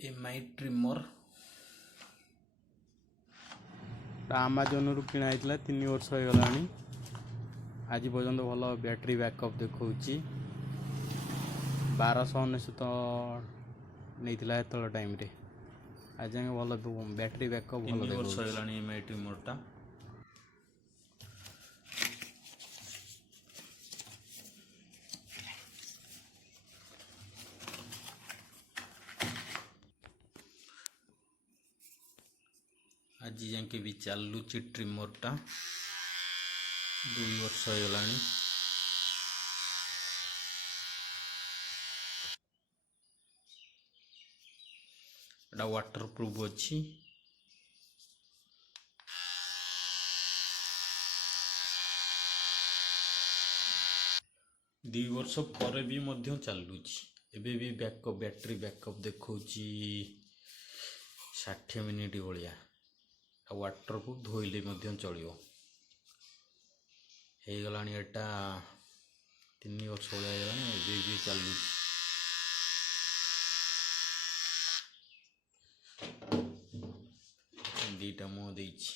MI trimmer आमाजन रु किना 3 वर्ष हो गला आज पर्यंत भल बैटरी बैकअप देखा 1299 नहीं टाइम रे आज भल बैटरी बैकअप भल 3 वर्ष देखा हो एमआई ट्रिमरटा आज जाके भी चलुची ट्रिमरटा 2 वर्ष हो गला एटा वाटर प्रूफ अच्छी 2 वर्ष पर भी मध्य चलुची एबे भी बैकअप बैटरी बैकअप देखौची 60 मिनिट भलिया वाटर प्रूफ धोइले मध्य चलियो हे गलानी एटा 3 वर्ष हो गलानी एबे भी चलुची दीटा मुँह देइछि।